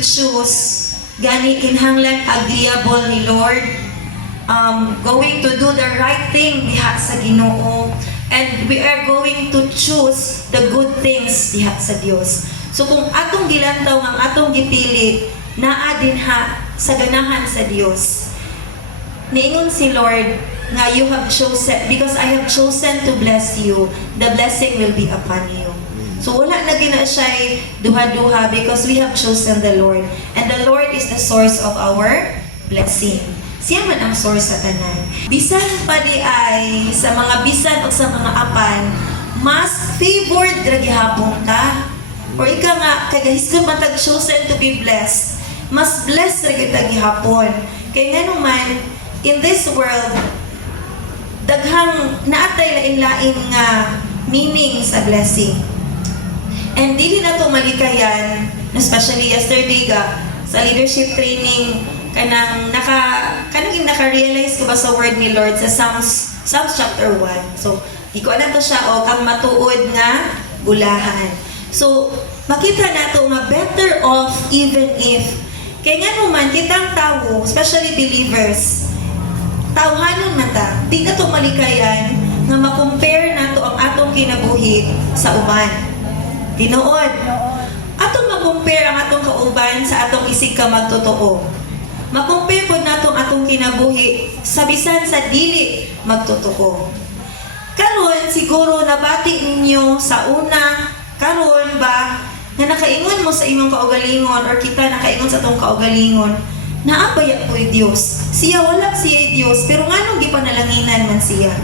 choose gani kinahanglan agreeable ni Lord, going to do the right thing diha sa Ginoo, and we are going to choose the good things diha sa Dios. So kung atong gilantaw ang atong gipili naa din ha sa ganahan sa Dios, niingon si Lord nga you have chosen, because I have chosen to bless you, the blessing will be upon you. So wala na gina siya duha-duha, because we have chosen the Lord, and the Lord is the source of our blessing. Siya man ang source sa tanan. Bisan pa di ay sa mga bisan o sa mga apan, mas favored ra gihapon ta. Or ika nga kagahisgon man tag chosen to be blessed, mas blessed ra kita gihapon. Kay nganuman in this world daghang naatay lain-lain nga meaning sa blessing. And dili na to malikayan, especially yesterday sa leadership training, kanang naka-realize ko ba sa word ni Lord sa Psalms chapter 1. So, iko na to siya o ang matuod nga bulahan. So, makita na to nga better off even if kay nga naman kitang tao, especially believers, tawhanon man ta, di na to malikayan nga makompare na to ang atong kinabuhi sa uban. Tinuod, atong makumpare ang atong kauban sa atong isig ka magtotoo. Makumpare po natong atong kinabuhi sa bisan sa dili magtotoo. Karon siguro nabati ninyo sa una, karon ba na nakaingon mo sa imong kaugalingon or kita nakaingon sa atong kaugalingon, naabaya po Dios. Siya wala siya Dios, pero nganong gipanalanginan man siya.